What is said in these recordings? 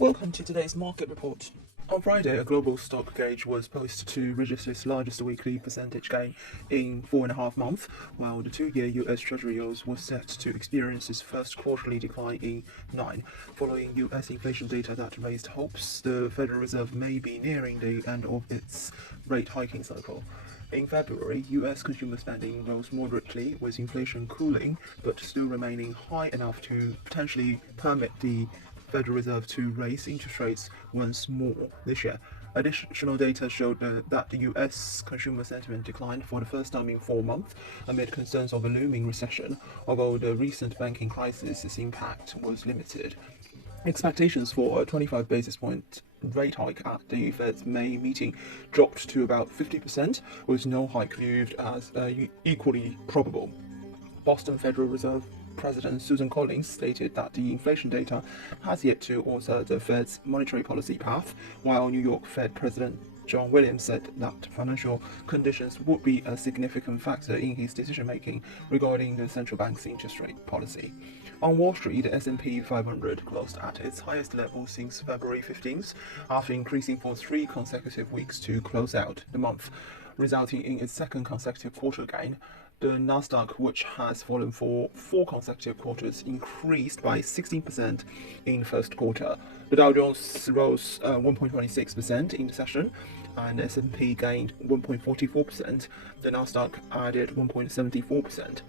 Welcome to today's market report. On Friday, a global stock gauge was posted to register its largest weekly percentage gain in 4.5 months, while the 2-year US Treasury yields was set to experience its first quarterly decline in 9, following US inflation data that raised hopes the Federal Reserve may be nearing the end of its rate hiking cycle. In February, US consumer spending rose moderately, with inflation cooling but still remaining high enough to potentially permit the Federal Reserve to raise interest rates once more this year. Additional data showed that the US consumer sentiment declined for the first time in 4 months amid concerns of a looming recession, although the recent banking crisis's impact was limited. Expectations for a 25 basis point rate hike at the Fed's May meeting dropped to about 50%, with no hike viewed as equally probable. Boston Federal Reserve President Susan Collins stated that the inflation data has yet to alter the Fed's monetary policy path, while New York Fed President John Williams said that financial conditions would be a significant factor in his decision-making regarding the central bank's interest rate policy. On Wall Street, the S&P 500 closed at its highest level since February 15th, after increasing for 3 consecutive weeks to close out the month, resulting in its second consecutive quarter gain. The Nasdaq, which has fallen for 4 consecutive quarters, increased by 16% in the first quarter. The Dow Jones rose 1.26% in the session, and the S&P gained 1.44%. The Nasdaq added 1.74%.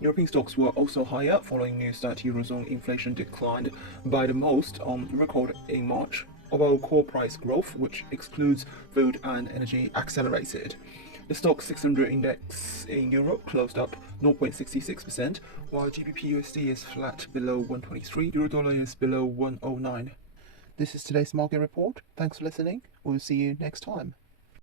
European stocks were also higher, following news that Eurozone inflation declined by the most on record in March, although core price growth, which excludes food and energy, accelerated. The stock 600 index in Europe closed up 0.66%, while GBP USD is flat below 123, Euro-dollar is below 109. This is today's market report. Thanks for listening. We'll see you next time.